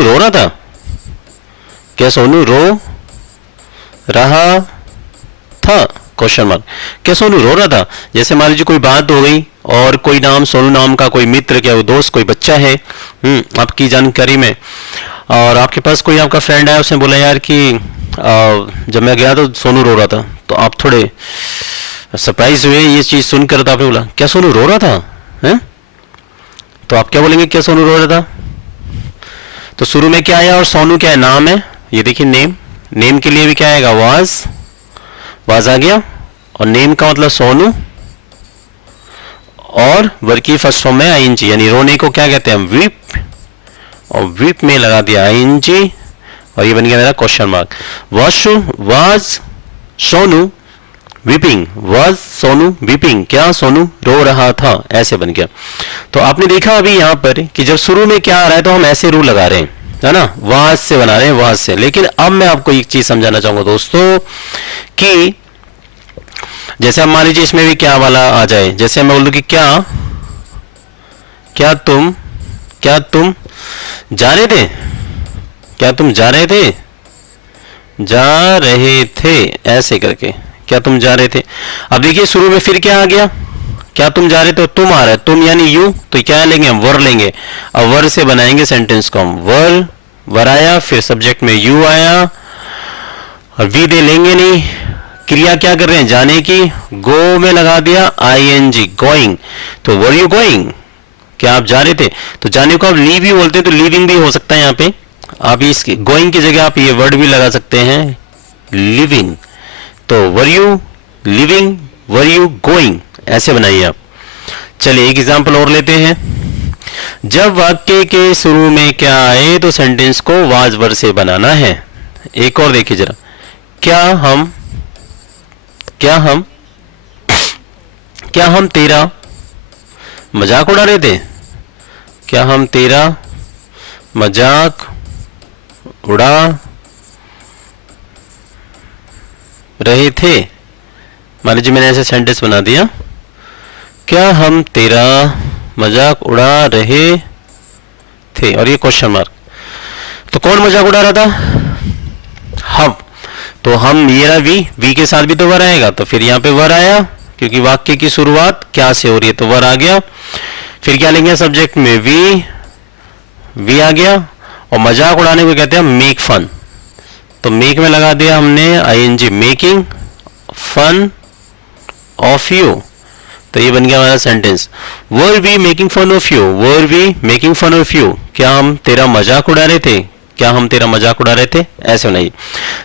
रो रहा था, क्या सोनू रो रहा था, क्वेश्चन मार्क। क्या सोनू रो रहा था, जैसे मान लीजिए कोई बात हो गई और कोई नाम, सोनू नाम का कोई मित्र, क्या वो दोस्त, कोई बच्चा है आपकी जानकारी में, और आपके पास कोई आपका फ्रेंड आया, उसने बोला यार कि जब मैं गया तो सोनू रो रहा था। तो आप थोड़े सरप्राइज हुए ये चीज सुनकर, तो आपने बोला क्या सोनू रो रहा था, हैं? तो आप क्या बोलेंगे, क्या सोनू रो रहा था। तो शुरू में क्या आया, और सोनू क्या है, नाम है, ये देखिए नेम, नेम के लिए भी क्या आएगा, वाज आ गया, और नेम का मतलब सोनू, और वर्ग की फर्स्ट फॉर्म में आईएनजी, यानी रोने को क्या कहते हैं, वीप, और वीप में लगा दिया आईएनजी, और ये बन गया मेरा question mark. Was Sonu weeping, was Sonu weeping, क्या सोनू रो रहा था, ऐसे बन गया। तो आपने देखा अभी यहाँ पर कि जब शुरू में क्या आ रहा है तो हम ऐसे रूल लगा रहे हैं, है ना, वाज से बना रहे हैं, वाज से। लेकिन अब मैं आपको एक चीज समझाना चाहूंगा दोस्तों कि जैसे हम मान लीजिए इसमें भी क्या वाला आ जाए, जैसे मैं बोल दूं कि क्या तुम जा रहे थे, क्या तुम जा रहे थे, ऐसे करके, क्या तुम जा रहे थे। अब देखिए शुरू में फिर क्या आ गया, क्या तुम जा रहे थे, तुम आ रहा है, तुम यानी यू, तो क्या लेंगे हम, वर लेंगे। अब वर से बनाएंगे सेंटेंस को हम, वर आया, फिर सब्जेक्ट में यू आया, और वी दे लेंगे नहीं, क्रिया क्या कर रहे हैं, जाने की, गो में लगा दिया आईएनजी, गोइंग, तो वर यू गोइंग, क्या आप जा रहे थे। तो जाने को आप लीव ही बोलते हैं, तो लीविंग भी हो सकता है यहाँ पे, आप इसकी गोइंग की जगह आप ये वर्ड भी लगा सकते हैं, लिविंग। तो were you living, were you going, ऐसे बनाइए आप। चलिए एक एग्जांपल और लेते हैं, जब वाक्य के शुरू में क्या आए तो सेंटेंस को वाज वर से बनाना है। एक और देखिए जरा, क्या हम तेरा मजाक उड़ा रहे थे, क्या हम तेरा मजाक उड़ा रहे थे। मान लीजिए मैंने ऐसे सेंटेंस बना दिया, क्या हम तेरा मजाक उड़ा रहे थे, और ये क्वेश्चन मार्क। तो कौन मजाक उड़ा रहा था, हम। तो हम मेरा वी के साथ भी तो वर आएगा, तो फिर यहाँ पे वर आया, क्योंकि वाक्य की शुरुआत क्या से हो रही है, तो वर आ गया। फिर क्या लेंगे सब्जेक्ट में, वी आ गया, और मजाक उड़ाने को कहते हैं मेक फन, तो मेक में लगा दिया हमने ING, making fun of you, तो ये बन गया हमारा sentence, were we making fun of you, were we making fun of you, क्या हम तेरा मजाक उड़ा रहे थे, क्या हम तेरा मजाक उड़ा रहे थे, ऐसे नहीं।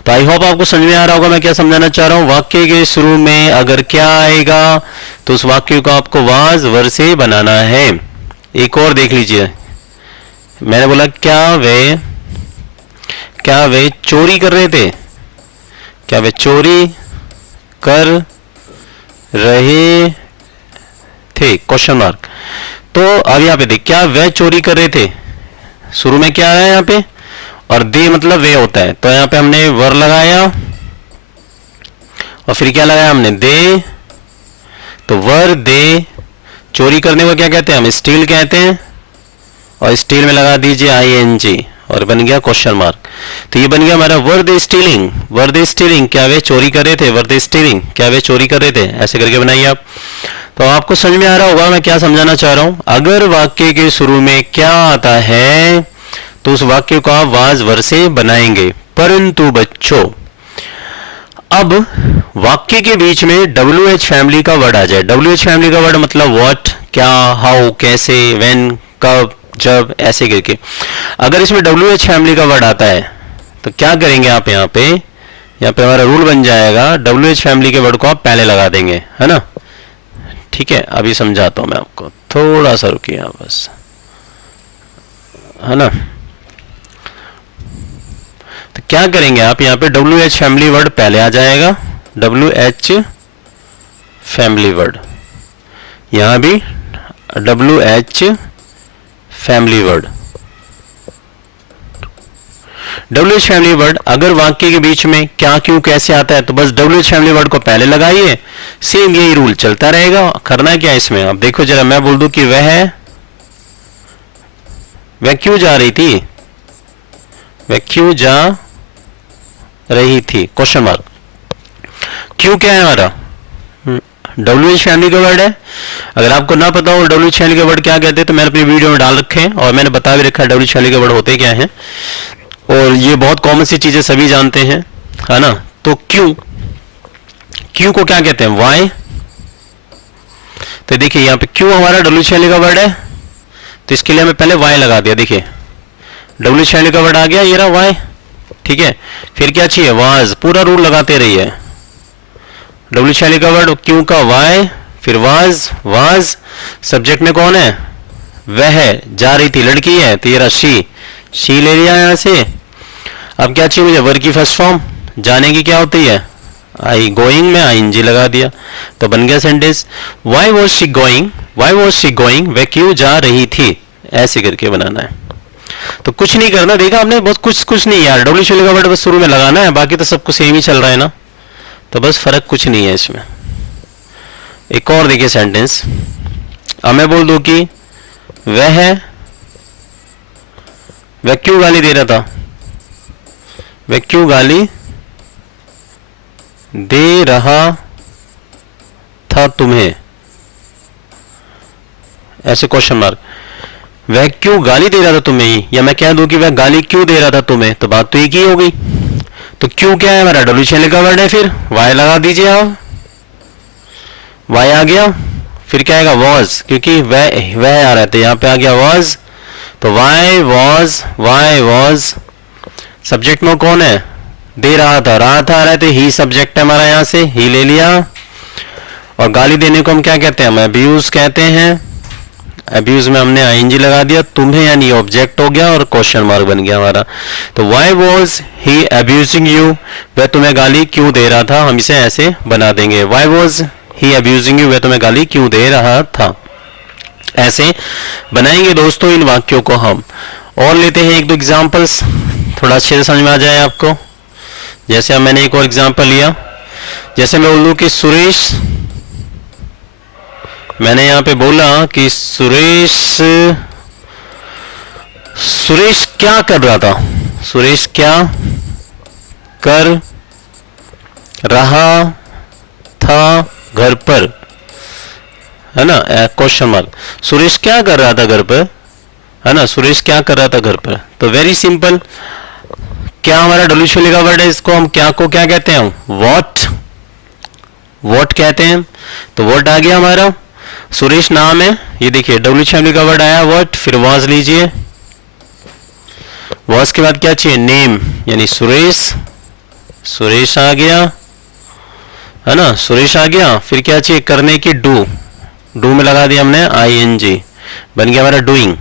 तो आई होप आपको समझ में आ रहा होगा मैं क्या समझाना चाह रहा हूं। वाक्य के शुरू में अगर क्या आएगा तो उस वाक्य को आपको वाज वर से बनाना है। एक और देख लीजिए, मैंने बोला क्या वे चोरी कर रहे थे, क्या वे चोरी कर रहे थे, क्वेश्चन मार्क। तो अब यहाँ पे देख, क्या वह चोरी कर रहे थे, शुरू में क्या आया यहाँ पे, और दे मतलब वे होता है, तो यहाँ पे हमने वर लगाया और फिर क्या लगाया हमने, दे, तो वर दे, चोरी करने को क्या कहते हैं हम, स्टील कहते हैं, और स्टील में लगा दीजिए ING और बन गया क्वेश्चन मार्क। तो ये बन गया हमारा वर दे स्टीलिंग, वर दे स्टीलिंग, क्या वे चोरी कर रहे थे, वर दे स्टीलिंग, क्या वे चोरी कर रहे थे, ऐसे करके बनाइए आप। तो आपको समझ में आ रहा होगा मैं क्या समझाना चाह रहा हूं। अगर वाक्य के शुरू में क्या आता है तो उस वाक्य को आप वाज वर से बनाएंगे, परंतु बच्चों अब वाक्य के बीच में WH फैमिली का वर्ड आ जाए। WH फैमिली का वर्ड मतलब व्हाट, क्या, हाउ, कैसे, व्हेन, कब, जब, ऐसे करके। अगर इसमें WH फैमिली का वर्ड आता है तो क्या करेंगे आप, यहाँ पे हमारा रूल बन जाएगा, WH फैमिली के वर्ड को आप पहले लगा देंगे, है ना। ठीक है, अभी समझाता हूं मैं आपको, थोड़ा सा रुकिए आप बस, है ना। तो क्या करेंगे आप, यहाँ पे WH फैमिली वर्ड पहले आ जाएगा, WH फैमिली वर्ड, यहां भी WH family word. WH family word अगर वाक्य के बीच में क्या, क्यों, कैसे आता है तो बस WH फैमिली वर्ड को पहले लगाइए, सेम यही रूल चलता रहेगा। करना क्या है इसमें, अब देखो जरा, मैं बोल दूं कि वह क्यों जा रही थी, वह क्यों जा रही थी, क्वेश्चन मार्क। क्यों क्या है हमारा, WH फैमिली का वर्ड है। अगर आपको ना पता हो WH फैमिली का वर्ड क्या कहते हैं तो मैंने अपनी वीडियो में डाल रखे हैं और मैंने बता भी रखा है WH फैमिली के वर्ड होते क्या हैं, और ये बहुत कॉमन सी चीजें सभी जानते हैं, है ना। तो क्यों को क्या कहते हैं, वाई। तो देखिए यहाँ पे क्यों हमारा WH फैमिली का वर्ड है, तो इसके लिए हमें पहले वाई लगा दिया, देखिए WH फैमिली का वर्ड आ गया, ये रहा वाई, ठीक है। फिर क्या चाहिए, वाज, पूरा रूल लगाते रहिए, WH फैमिली का वर्ड क्यों का वाई, फिर वाज, सब्जेक्ट में कौन है, वह जा रही थी, लड़की है, तो ये रहा शी ले लिया यहां से। अब क्या चाहिए मुझे, वर्ब की फर्स्ट फॉर्म, जाने की क्या होती है, आई, गोइंग में ING लगा दिया, तो बन गया sentence, why was she going, वह क्यों जा रही थी, ऐसे करके बनाना है। तो कुछ नहीं करना, देखा आपने, बहुत कुछ नहीं यार, WH फैमिली का वर्ड बस शुरू में लगाना है, बाकी तो सब कुछ सेम ही चल रहा है ना, तो बस फर्क कुछ नहीं है इसमें। एक और देखिए सेंटेंस, अब मैं बोल दूं कि वह क्यों गाली दे रहा था, वह क्यों गाली दे रहा था तुम्हें, ऐसे क्वेश्चन मार्क। वह क्यों गाली दे रहा था तुम्हें, या मैं कह दूं कि वह गाली क्यों दे रहा था तुम्हें, तो बात तो एक ही हो गई। तो क्यों क्या है हमारा, WH फैमिली का वर्ड है, फिर वाई लगा दीजिए आप, वाई आ गया, फिर क्या आएगा, वॉज, क्योंकि वह आ रहा था, यहां पे आ गया वॉज, तो वाई वॉज, सब्जेक्ट में कौन है, दे रहा था आ रहा है, तो ही सब्जेक्ट है हमारा, यहां से ही ले लिया। और गाली देने को हम क्या कहते हैं, हम अब्यूज कहते हैं, अब्यूज में हमने ING लगा दिया, तुम्हें यानी ऑब्जेक्ट हो गया और क्वेश्चन मार्क बन गया हमारा। तो why was he abusing you, वह तुम्हें गाली क्यों दे रहा था, हम इसे ऐसे बना देंगे, why was he abusing you, वह तुम्हें गाली क्यों दे रहा था, ऐसे बनाएंगे दोस्तों इन वाक्यों को हम। और लेते हैं एक दो एग्जांपल्स, थोड़ा अच्छे से समझ में आ जाए आपको। जैसे अब मैंने एक और एग्जांपल लिया, जैसे मैं बोलूं कि सुरेश, मैंने यहां पे बोला कि सुरेश क्या कर रहा था, सुरेश क्या कर रहा था घर पर, है ना, क्वेश्चन मार्क। सुरेश क्या कर रहा था घर पर, है ना, सुरेश क्या कर रहा था घर पर। तो वेरी सिंपल, क्या हमारा WH फैमिली का वर्ड है, इसको हम क्या को क्या कहते हैं, वॉट कहते हैं। तो वॉट आ गया हमारा, सुरेश नाम है, ये देखिए WH फैमिली का वर्ड आया वॉट, फिर वॉज लीजिए, वॉज के बाद क्या चाहिए, नेम, यानी सुरेश आ गया, है ना, सुरेश आ गया। फिर क्या चाहिए, करने की, डू में लगा दिया हमने ING, बन गया हमारा डूइंग,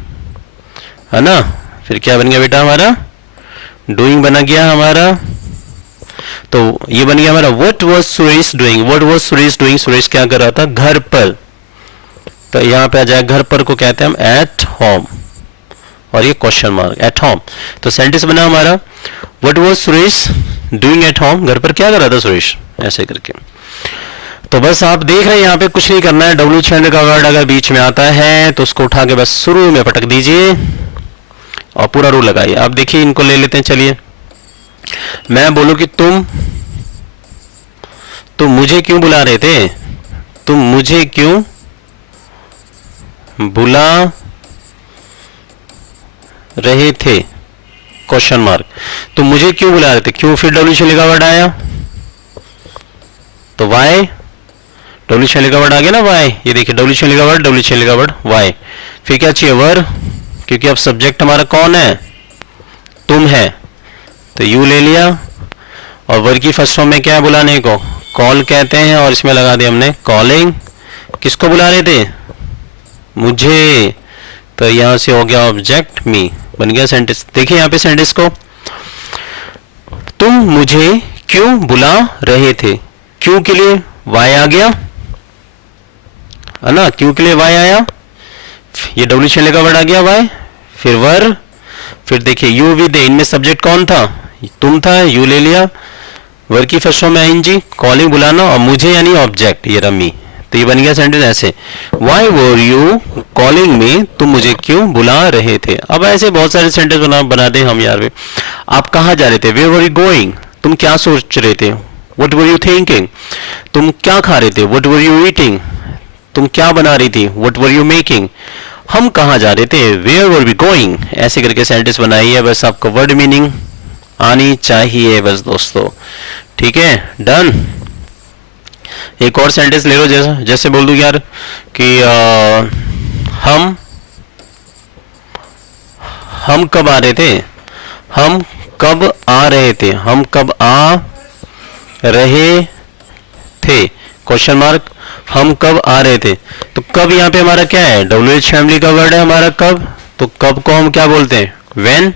है ना। फिर क्या बन गया बेटा हमारा, डूइंग बना गया हमारा। तो ये बन गया हमारा what was Suresh doing, Suresh क्या कर रहा था घर पर। तो यहाँ पे आ जाए घर पर को कहते हैं हम एट होम, और ये क्वेश्चन मार्क एट होम। तो सेंटेंस बना हमारा what was Suresh doing at home, घर पर क्या कर रहा था सुरेश, ऐसे करके। तो बस आप देख रहे हैं यहाँ पे कुछ नहीं करना है, डब्ल्यू एच का वर्ड अगर बीच में आता है तो उसको उठा के बस शुरू में पटक दीजिए और पूरा रूल लगाइए। अब देखिए इनको ले लेते हैं, चलिए मैं बोलूं कि तुम मुझे क्यों बुला रहे थे, तुम मुझे क्यों बुला रहे थे, क्वेश्चन मार्क। तुम मुझे क्यों बुला रहे थे, क्यों फिर डब्ल्यू का वर्ड आया, तो वाई, डब्ल्यू का वर्ड आ गया ना वाई, ये देखिए डब्ल्यू का वर्ड वाई। फिर क्या चाहिए वर, क्योंकि अब सब्जेक्ट हमारा कौन है, तुम है, तो यू ले लिया। और वर की फर्स्ट फॉर्म में क्या है बुलाने को, कॉल कहते हैं, और इसमें लगा दिया हमने कॉलिंग। किसको बुला रहे थे, मुझे, तो यहां से हो गया ऑब्जेक्ट मी, बन गया सेंटेंस। देखिए यहां पे सेंटेंस को, तुम मुझे क्यों बुला रहे थे, क्यों के लिए वाई आ गया है ना, क्यों के लिए वाई आया, ये डब्ल्यू का वर्ड आ गया वाई, फिर वर, फिर देखिए यू विद दे, इनमें सब्जेक्ट कौन था, तुम था, यू ले लिया, वर की फर्स्ट फॉर्म में आईएनजी, कॉलिंग बुलाना, और मुझे यानी ऑब्जेक्ट ये रमी। तो ये बन गया सेंटेंस ऐसे, why were you calling me, तुम मुझे क्यों बुला रहे थे। अब ऐसे बहुत सारे सेंटेंस बना दे हम यार। आप कहाँ जा रहे थे, वेयर वर यू गोइंग, तुम क्या सोच रहे थे, व्हाट वर यू थिंकिंग, तुम क्या खा रहे थे, व्हाट वर यू ईटिंग, तुम क्या बना रही थी, व्हाट वर यू मेकिंग, हम कहाँ जा रहे थे, वेयर वर वी गोइंग। ऐसे करके सेंटेंस बनाइए, बस आपको वर्ड मीनिंग आनी चाहिए बस दोस्तों, ठीक है, डन। एक और सेंटेंस ले लो, जैसे बोल दूं यार कि हम कब आ रहे थे, हम कब आ रहे थे, हम कब आ रहे थे, क्वेश्चन मार्क, हम कब आ रहे थे। तो कब यहाँ पे हमारा क्या है, डब्ल्यू एच फैमिली का वर्ड है हमारा कब, तो कब को हम क्या बोलते हैं, व्हेन।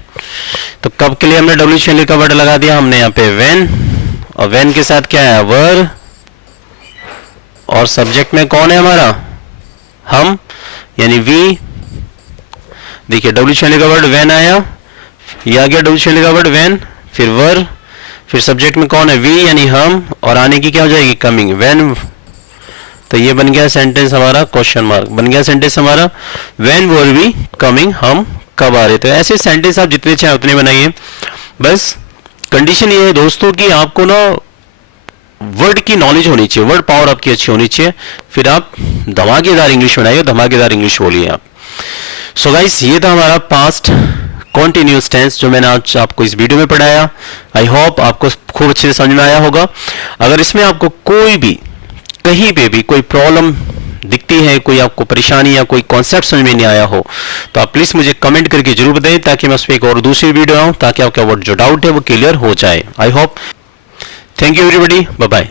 तो कब के लिए हमने डब्ल्यू एच का वर्ड लगा दिया हमने यहाँ पे व्हेन, और व्हेन के साथ क्या है वर, और सब्जेक्ट में कौन है हमारा, हम यानी वी। देखिए डब्ल्यू का वर्ड व्हेन आया, ये आ गया डब्ल्यू का वर्ड व्हेन, फिर वर, फिर सब्जेक्ट में कौन है वी यानी हम, और आने की क्या हो जाएगी कमिंग, व्हेन। तो ये बन गया सेंटेंस हमारा, क्वेश्चन मार्क बन गया सेंटेंस हमारा, व्हेन वर वी कमिंग, हम कब आ रहे थे। ऐसे सेंटेंस आप जितने चाहे उतने बनाइए, बस कंडीशन ये है दोस्तों कि आपको ना वर्ड की नॉलेज होनी चाहिए, वर्ड पावर आपकी अच्छी होनी चाहिए, फिर आप धमाकेदार इंग्लिश बनाइए, धमाकेदार इंग्लिश बोलिए आप। सो गाइस ये था हमारा पास्ट कॉन्टिन्यूस टेंस जो मैंने आज आपको इस वीडियो में पढ़ाया। आई होप आपको खूब अच्छे से समझ में आया होगा। अगर इसमें आपको कोई भी कहीं पे भी कोई प्रॉब्लम दिखती है, कोई आपको परेशानी या कोई कॉन्सेप्ट समझ में नहीं आया हो, तो आप प्लीज मुझे कमेंट करके जरूर बताएं, ताकि मैं उस पर एक और दूसरी वीडियो आऊं, ताकि आपका वो जो डाउट है वो क्लियर हो जाए। I hope, thank you everybody, bye bye.